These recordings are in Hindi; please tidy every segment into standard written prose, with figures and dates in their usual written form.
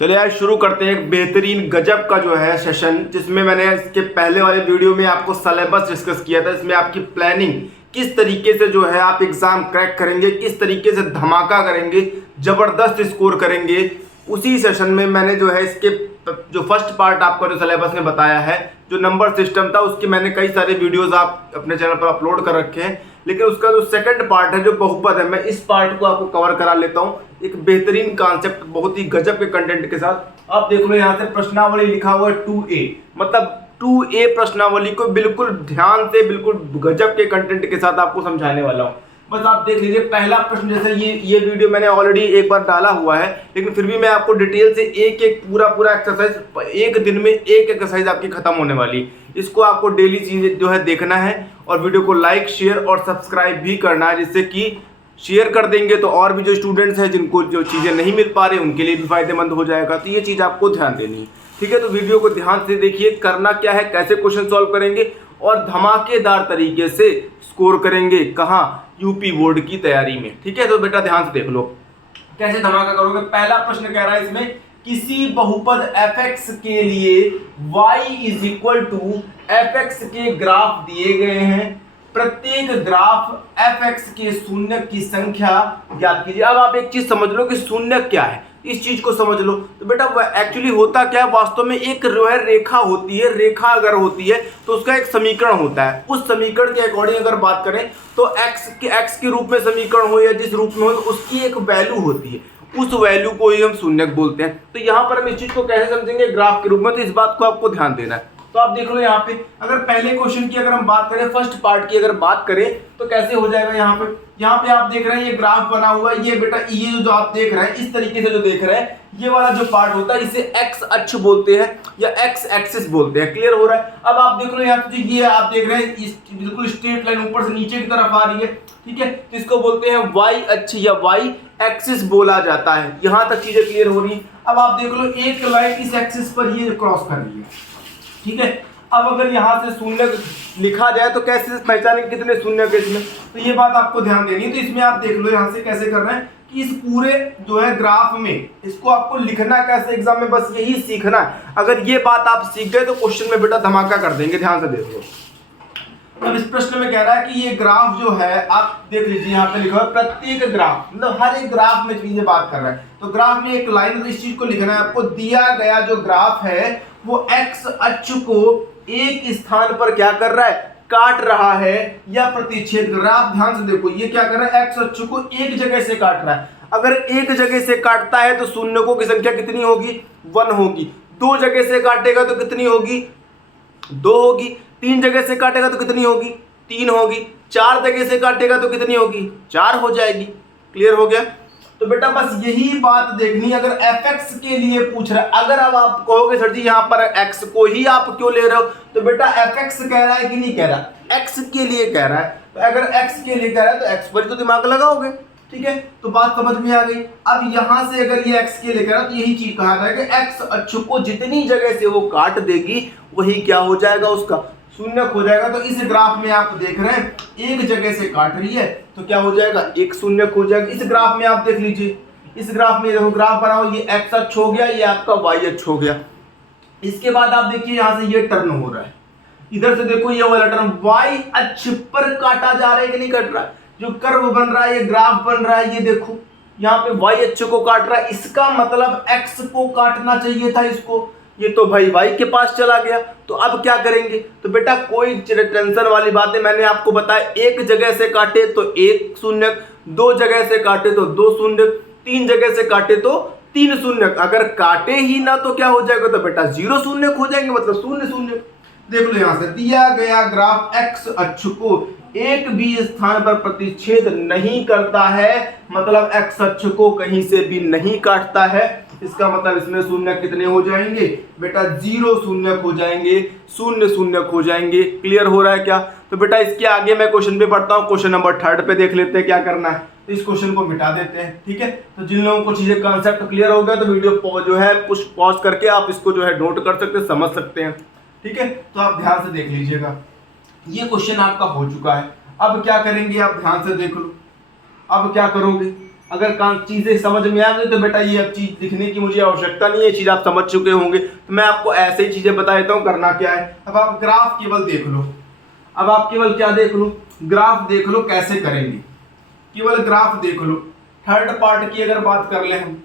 चलिए आज शुरू करते हैं एक बेहतरीन गजब का जो है सेशन, जिसमें मैंने इसके पहले वाले वीडियो में आपको सिलेबस डिस्कस किया था। इसमें आपकी प्लानिंग किस तरीके से जो है आप एग्जाम क्रैक करेंगे, किस तरीके से धमाका करेंगे, जबरदस्त स्कोर करेंगे। उसी सेशन में मैंने जो है इसके जो फर्स्ट पार्ट आपको जो सिलेबस ने बताया है, जो नंबर सिस्टम था, उसके मैंने कई सारे वीडियोस आप अपने चैनल पर अपलोड कर रखे हैं। लेकिन उसका जो सेकंड पार्ट है, जो बहुपद है, मैं इस पार्ट को आपको कवर करा लेता हूँ एक बेहतरीन कॉन्सेप्ट, बहुत ही गजब के कंटेंट के साथ। आप देख लो यहाँ से प्रश्नावली लिखा हुआ है 2A, मतलब 2A प्रश्नावली को बिल्कुल ध्यान से, बिल्कुल गजब के कंटेंट के साथ आपको समझाने वाला हूँ। बस आप देख लीजिए पहला प्रश्न। जैसे ये वीडियो मैंने ऑलरेडी एक बार डाला हुआ है, लेकिन फिर भी मैं आपको डिटेल से एक एक पूरा एक्सरसाइज, एक दिन में एक एक्सरसाइज आपकी खत्म होने वाली। इसको आपको डेली चीजें जो है देखना है और वीडियो को लाइक, शेयर और सब्सक्राइब भी करना है, जिससे कि शेयर कर देंगे तो और भी जो स्टूडेंट्स हैं जिनको जो चीज़ें नहीं मिल पा रही उनके लिए भी फायदेमंद हो जाएगा। तो ये चीज़ आपको ध्यान देनी है, ठीक है। तो वीडियो को ध्यान से देखिए, करना क्या है, कैसे क्वेश्चन सॉल्व करेंगे और धमाकेदार तरीके से स्कोर करेंगे कहाँ, यूपी बोर्ड की तैयारी में, ठीक है। तो बेटा ध्यान से देख लो कैसे धमाका करोगे। पहला प्रश्न कह रहा है इसमें, किसी बहुपद fx के लिए y is equal to fx के ग्राफ दिए गए हैं, प्रत्येक ग्राफ fx के शून्य की संख्या ज्ञात कीजिए। अब आप एक चीज समझ लो कि शून्य क्या है, इस चीज को समझ लो। तो बेटा एक्चुअली होता क्या है, वास्तव में एक रेखा होती है। रेखा अगर होती है तो उसका एक समीकरण होता है। उस समीकरण के अकॉर्डिंग अगर बात करें तो x के रूप में समीकरण हो या जिस रूप में हो, तो उसकी एक वैल्यू होती है। उस वैल्यू को ही हम शून्य बोलते हैं। तो यहाँ पर हम इस चीज को कैसे समझेंगे, ग्राफ के रूप में। तो इस बात को आपको ध्यान देना है। तो आप देख लो यहाँ पे, अगर पहले क्वेश्चन की अगर हम बात करें, फर्स्ट पार्ट की अगर बात करें, तो कैसे हो जाएगा। यहाँ पे आप देख रहे हैं ये ग्राफ बना हुआ है। ये बेटा ये जो आप देख रहे हैं, इस तरीके से जो देख रहे हैं, ये वाला जो पार्ट होता है इसे एक्स अक्ष बोलते हैं या एक्स एक्सिस बोलते हैं। क्लियर हो रहा है। अब आप देख लो यहाँ पे ये आप देख रहे हैं बिल्कुल स्ट्रेट लाइन ऊपर से नीचे की तरफ आ रही है, ठीक है। तो इसको बोलते हैं वाई अक्ष या वाई एक्सिस बोला जाता है। यहाँ तक चीजें क्लियर हो रही है। अब आप देख लो एक लाइन इस एक्सिस पर ये क्रॉस कर रही है, ठीक है। अब अगर यहाँ से शून्य लिखा जाए तो कैसे पहचानेंगे कितने शून्य के इसमें, तो ये बात आपको ध्यान देनी है। तो इसमें आप देख लो यहाँ से कैसे कर रहे हैं कि इस पूरे जो है ग्राफ में इसको आपको लिखना कैसे एग्जाम में, बस यही सीखना है। अगर ये बात आप सीख गए तो क्वेश्चन में बेटा धमाका कर देंगे। ध्यान से देखो। अब इस प्रश्न में कह रहा है कि ये ग्राफ जो है, आप देख लीजिए यहाँ पे लिखा है प्रत्येक ग्राफ, मतलब हर एक ग्राफ में चीजें बात कर रहा है। तो ग्राफ में एक लाइन, इस चीज को लिखना है आपको। दिया गया जो ग्राफ है वो एक्स अक्ष को एक स्थान पर क्या कर रहा है, काट रहा है या प्रतिच्छेद कर रहा है। आप ध्यान से देखो, ये क्या कर रहा है, एक्स अक्ष को एक जगह से काट रहा है। अगर एक जगह से काटता है तो शून्यकों की संख्या कितनी होगी, 1 होगी। 2 जगह से काटेगा तो कितनी होगी, 2 होगी। 3 जगह से काटेगा तो कितनी होगी, 3 होगी। 4 जगह से काटेगा तो कितनी होगी, 4 हो जाएगी। क्लियर हो गया। तो बेटा बस यही बात देखनी। अगर fx के लिए पूछ रहा है, अगर अब आप कहोगे सर जी यहाँ पर x को ही आप क्यों ले रहे हो, तो बेटा fx कह रहा है कि नहीं कह रहा, x के लिए कह रहा है। तो अगर x के लिए कह रहा है तो x पर तो दिमाग लगाओगे, ठीक है। तो बात समझ में आ गई। अब यहाँ से अगर ये x के लिए कह रहा है तो यही चीज कहा था कि x अक्ष को जितनी जगह से वो काट देगी वही क्या हो जाएगा, उसका शून्य हो जाएगा। तो इस ग्राफ में आप देख रहे हैं एक जगह से काट रही है तो क्या हो जाएगा, एक शून्य हो जाएगा। इस ग्राफ में आप देख लीजिए, इस ग्राफ में देखो ग्राफ बनाओ, ये एक्स अक्ष हो गया, ये आपका वाई अक्ष हो गया। इसके बाद आप देखिए यहाँ से ये टर्न हो रहा है, इधर से देखो ये वाला टर्न वाई अक्ष पर काटा जा रहा है कि नहीं कट रहा है। जो कर्व बन रहा है, ये ग्राफ बन रहा है, ये देखो यहाँ पे वाई अक्ष को काट रहा है। इसका मतलब एक्स को काटना चाहिए था इसको, ये तो भाई वाई के पास चला गया। तो अब क्या करेंगे, तो बेटा कोई टेंशन वाली बात है, मैंने आपको बताया एक जगह से काटे तो एक शून्य, 2 जगह से काटे तो 2 शून्य, 3 जगह से काटे तो 3 शून्य। अगर काटे ही ना तो क्या हो जाएगा, तो बेटा 0 शून्य हो जाएंगे, मतलब 0 शून्य। देख लो यहाँ से दिया गया ग्राफ एक्स अक्ष को एक भी स्थान पर प्रतिच्छेद नहीं करता है, मतलब एक्स अक्ष को कहीं से भी नहीं काटता है। इसका मतलब इसमें शून्य कितने हो जाएंगे बेटा, 0 शून्य हो जाएंगे, 0 शून्य हो जाएंगे। क्लियर हो रहा है क्या। तो बेटा इसके आगे मैं क्वेश्चन पे पढ़ता हूँ। क्वेश्चन नंबर 3 पे देख लेते हैं क्या करना है। तो इस क्वेश्चन को मिटा देते हैं, ठीक है। तो जिन लोगों को चीजें कॉन्सेप्ट क्लियर हो गया तो वीडियो जो है कुछ पॉज करके आप इसको जो है नोट कर सकते हैं, समझ सकते हैं, ठीक है। तो आप ध्यान से देख लीजिएगा, ये क्वेश्चन आपका हो चुका है। अब क्या करेंगे, आप ध्यान से देख लो। अब क्या करोगे, अगर चीजें समझ में आ गई तो बेटा ये अब चीज लिखने की मुझे आवश्यकता नहीं है, चीज आप समझ चुके होंगे। तो मैं आपको ऐसे ही चीजें बता देता हूँ करना क्या है। अब आप ग्राफ केवल देख लो, अब आप केवल क्या देख लो, ग्राफ देख लो कैसे करेंगे, केवल ग्राफ देख लो। थर्ड पार्ट की अगर बात कर ले, हम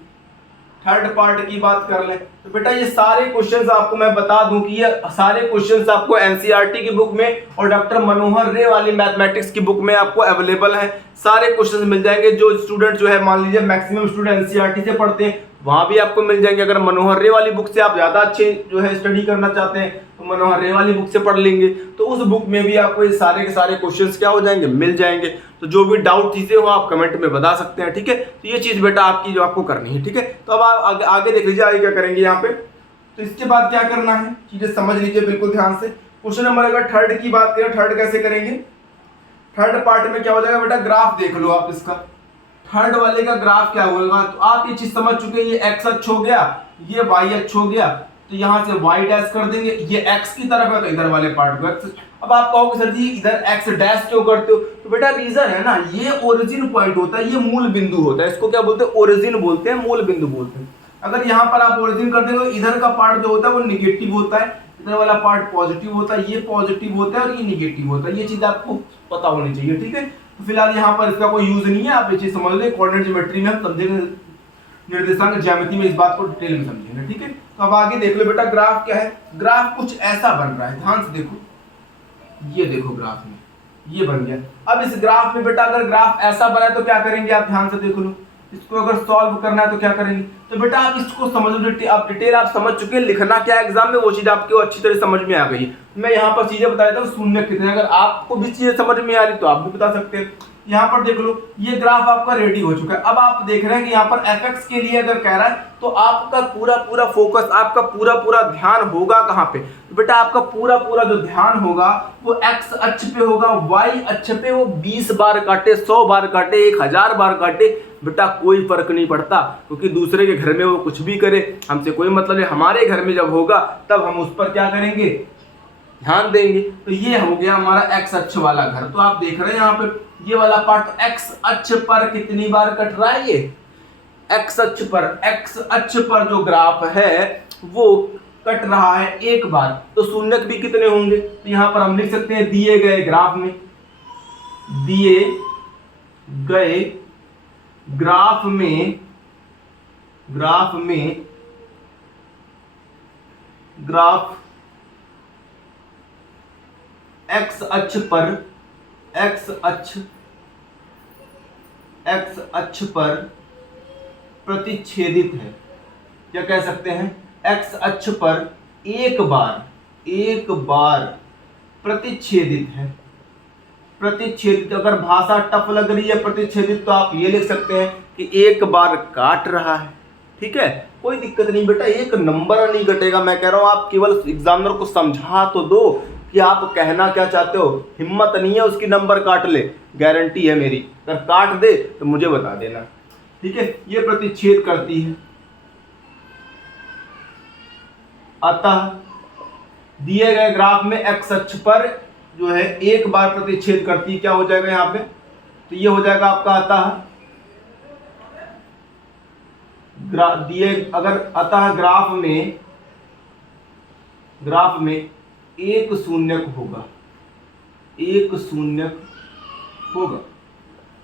थर्ड पार्ट की बात कर लें तो बेटा ये सारे क्वेश्चंस आपको मैं बता दूं कि ये सारे क्वेश्चंस आपको एनसीईआरटी की बुक में और डॉक्टर मनोहर रे वाली मैथमेटिक्स की बुक में आपको अवेलेबल है। सारे क्वेश्चंस मिल जाएंगे। जो स्टूडेंट जो है मान लीजिए मैक्सिमम स्टूडेंट एनसीईआरटी से पढ़ते हैं वहां भी आपको मिल जाएंगे। अगर मनोहर रे वाली बुक से आप ज्यादा अच्छे जो है स्टडी करना चाहते हैं तो मनोहर रे वाली बुक से पढ़ लेंगे, तो उस बुक में भी आपको ये सारे के सारे क्वेश्चंस क्या हो जाएंगे, मिल जाएंगे। तो जो भी डाउट चीजें हो आप कमेंट में बता सकते हैं, ठीक है। तो ये चीज बेटा आपकी जो आपको करनी है, ठीक है। तो अब आप आगे देख लीजिए आगे क्या करेंगे यहाँ पे। तो इसके बाद क्या करना है चीजें समझ लीजिए बिल्कुल ध्यान से। क्वेश्चन नंबर अगर थर्ड की बात करें, थर्ड कैसे करेंगे, थर्ड पार्ट में क्या हो जाएगा बेटा, ग्राफ देख लो आप इसका। थर्ड वाले का ग्राफ क्या होगा, तो आप ये चीज समझ चुके हैं, ये एक्स अक्ष हो गया, ये वाई अक्ष हो गया, तो यहां से वाई डैश कर देंगे। ये एक्स की तरफ है तो इधर वाले पार्ट को एक्स। अब आप कहोगे सर जी इधर एक्स डैश क्यों करते हो, तो बेटा रीजन है ना, ये ओरिजिन पॉइंट होता है, ये मूल बिंदु होता है। इसको क्या बोलते हैं, ओरिजिन बोलते हैं, मूल बिंदु बोलते हैं। अगर यहाँ पर आप ओरिजिन कर देंगे तो इधर का पार्ट जो होता है वो निगेटिव होता है, इधर वाला पार्ट पॉजिटिव होता है, ये पॉजिटिव होता है और ये निगेटिव होता है। ये चीज आपको पता होनी चाहिए, ठीक है। तो फिलहाल यहाँ पर इसका कोई यूज नहीं है, आप ये चीज समझ लें। कोऑर्डिनेट ज्योमेट्री में हम समझेंगे, निर्देशांक ज्यामिति में इस बात को डिटेल में समझेंगे, ठीक है। तो अब आगे देख लो बेटा ग्राफ क्या है। ग्राफ कुछ ऐसा बन रहा है, ध्यान से देखो, ये देखो ग्राफ में ये बन गया। अब इस ग्राफ में बेटा अगर ग्राफ ऐसा बना है तो क्या करेंगे, आप ध्यान से देख लो। इसको अगर सॉल्व करना है तो क्या करेंगे, तो बेटा आप इसको समझ लो, आप डिटेल आप समझ चुके हैं, लिखना क्या है एग्जाम में वो चीज आपको अच्छी तरह समझ में आ गई है। मैं यहाँ पर चीजें बता देता हूँ शून्य कितने, अगर आपको भी चीजें समझ में आ रही तो आप भी बता सकते हैं। यहाँ पर देख लो ये ग्राफ आपका रेडी हो चुका है। अब आप देख रहे हैं कि यहाँ पर fx के लिए अगर कह रहा है तो आपका पूरा पूरा फोकस, आपका पूरा पूरा ध्यान होगा कहाँ पे, तो बेटा आपका पूरा पूरा जो ध्यान होगा वो x अक्ष पे होगा। y अक्ष पे वो 20 बार काटे, 100 बार काटे, 1000 बार काटे, बेटा कोई फर्क नहीं पड़ता, क्योंकि दूसरे के घर में वो कुछ भी करे हमसे कोई मतलब नहीं। हमारे घर में जब होगा तब हम उस पर क्या करेंगे, ध्यान देंगे। तो ये हो गया हमारा x अक्ष वाला घर। तो आप देख रहे हैं यहाँ पे ये वाला पार्ट x अक्ष पर कितनी बार कट रहा है, ये x अक्ष पर जो ग्राफ है वो कट रहा है एक बार। तो शून्यक भी कितने होंगे, तो यहां पर हम लिख सकते हैं दिए गए ग्राफ में, दिए गए ग्राफ में x अक्ष पर प्रतिच्छेदित है। क्या कह सकते हैं, x अक्ष पर एक बार प्रतिच्छेदित है। प्रतिच्छेदित, अगर भाषा टफ लग रही है प्रतिच्छेदित तो आप ये लिख सकते हैं कि एक बार काट रहा है, ठीक है। कोई दिक्कत नहीं बेटा, एक नंबर नहीं कटेगा। मैं कह रहा हूं आप केवल एग्जामिनर को समझा तो दो कि आप कहना क्या चाहते हो। हिम्मत नहीं है उसकी नंबर काट ले, गारंटी है मेरी, अगर काट दे तो मुझे बता देना, ठीक है। ये प्रतिच्छेद करती है, अतः दिए गए ग्राफ में x अक्ष पर जो है एक बार प्रतिच्छेद करती है। क्या हो जाएगा यहाँ पे, तो ये हो जाएगा आपका अतः अतः ग्राफ में एक शून्यक होगा,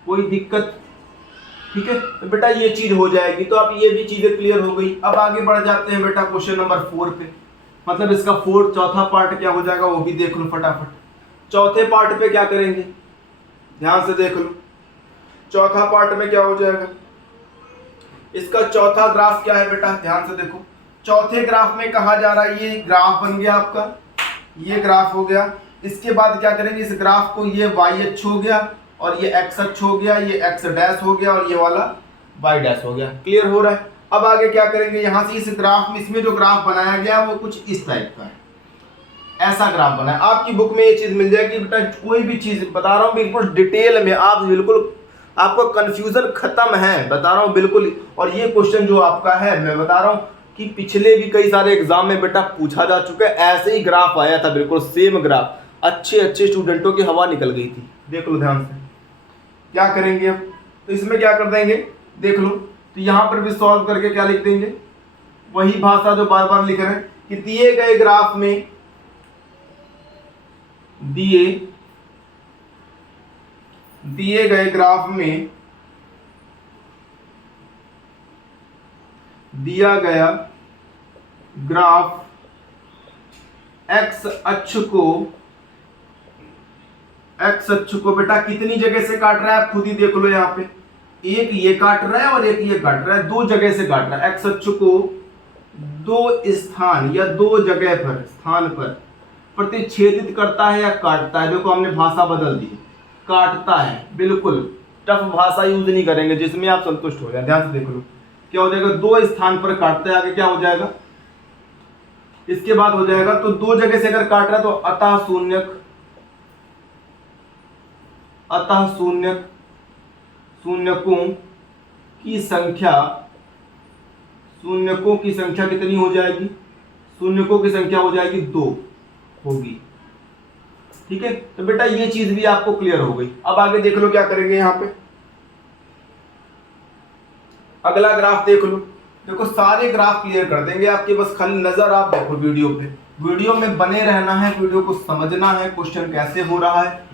कोई दिक्कत, ठीक है। तो बेटा ये चीज हो जाएगी। तो अब ये भी चीजें क्लियर हो गई। अब आगे बढ़ जाते हैं बेटा क्वेश्चन नंबर 4 पे, मतलब इसका चौथा पार्ट क्या हो जाएगा वो भी देख लो फटाफट। चौथे पार्ट पे क्या करेंगे, ध्यान से देख लो, चौथा पार्ट में क्या हो जाएगा। इसका चौथा ग्राफ क्या है बेटा, ध्यान से देखो। चौथे ग्राफ में कहा जा रहा है, ये ग्राफ बन गया आपका, ये ग्राफ हो गया। इसके बाद क्या करेंगे, इस ग्राफ को ये y अक्ष हो गया और ये x अक्ष हो गया, ये x डैश हो गया और ये वाला y डैश हो गया। क्लियर हो रहा है। अब आगे क्या करेंगे, यहां से इस ग्राफ में, इसमें जो ग्राफ बनाया गया वो कुछ इस टाइप का है, ऐसा ग्राफ बना है। आपकी बुक में ये चीज मिल जाएगी बेटा। कोई भी चीज बता रहा हूँ बिल्कुल डिटेल में, आप बिल्कुल, आपको कंफ्यूजन खत्म है, बता रहा हूँ बिल्कुल। और ये क्वेश्चन जो आपका है मैं बता रहा हूँ कि पिछले भी कई सारे एग्जाम में बेटा पूछा जा चुका है। ऐसे ही ग्राफ आया था, बिल्कुल सेम ग्राफ, अच्छे स्टूडेंटों की हवा निकल गई थी। देख लो ध्यान से। क्या करेंगे अब, तो इसमें क्या कर देंगे, देख लो। तो यहाँ पर भी सॉल्व करके क्या लिख देंगे, वही भाषा जो बार बार लिख रहे हैं कि दिए गए ग्राफ में दिए गए ग्राफ में दिया गया ग्राफ एक्स अक्ष को बेटा कितनी जगह से काट रहा है, आप खुद ही देख लो। यहाँ पे एक ये काट रहा है और एक ये काट रहा है, दो जगह से काट रहा है। एक्स अक्ष को दो स्थान या दो जगह पर स्थान पर प्रतिच्छेदित करता है या काटता है। देखो हमने भाषा बदल दी, काटता है। बिल्कुल टफ भाषा यूज नहीं करेंगे जिसमें आप संतुष्ट हो जाए। ध्यान से देख लो क्या हो जाएगा, दो स्थान पर काटता है। आगे क्या हो जाएगा, इसके बाद हो जाएगा तो दो जगह से अगर काट रहा है तो अतः शून्यकों की संख्या कितनी हो जाएगी, शून्यकों की संख्या हो जाएगी 2 होगी। ठीक है, तो बेटा ये चीज भी आपको क्लियर हो गई। अब आगे देख लो क्या करेंगे। यहाँ पे अगला ग्राफ देख लो। देखो सारे ग्राफ क्लियर कर देंगे आपके, बस खाली नजर आप देखो वीडियो पे। वीडियो में बने रहना है, वीडियो को समझना है, क्वेश्चन कैसे हो रहा है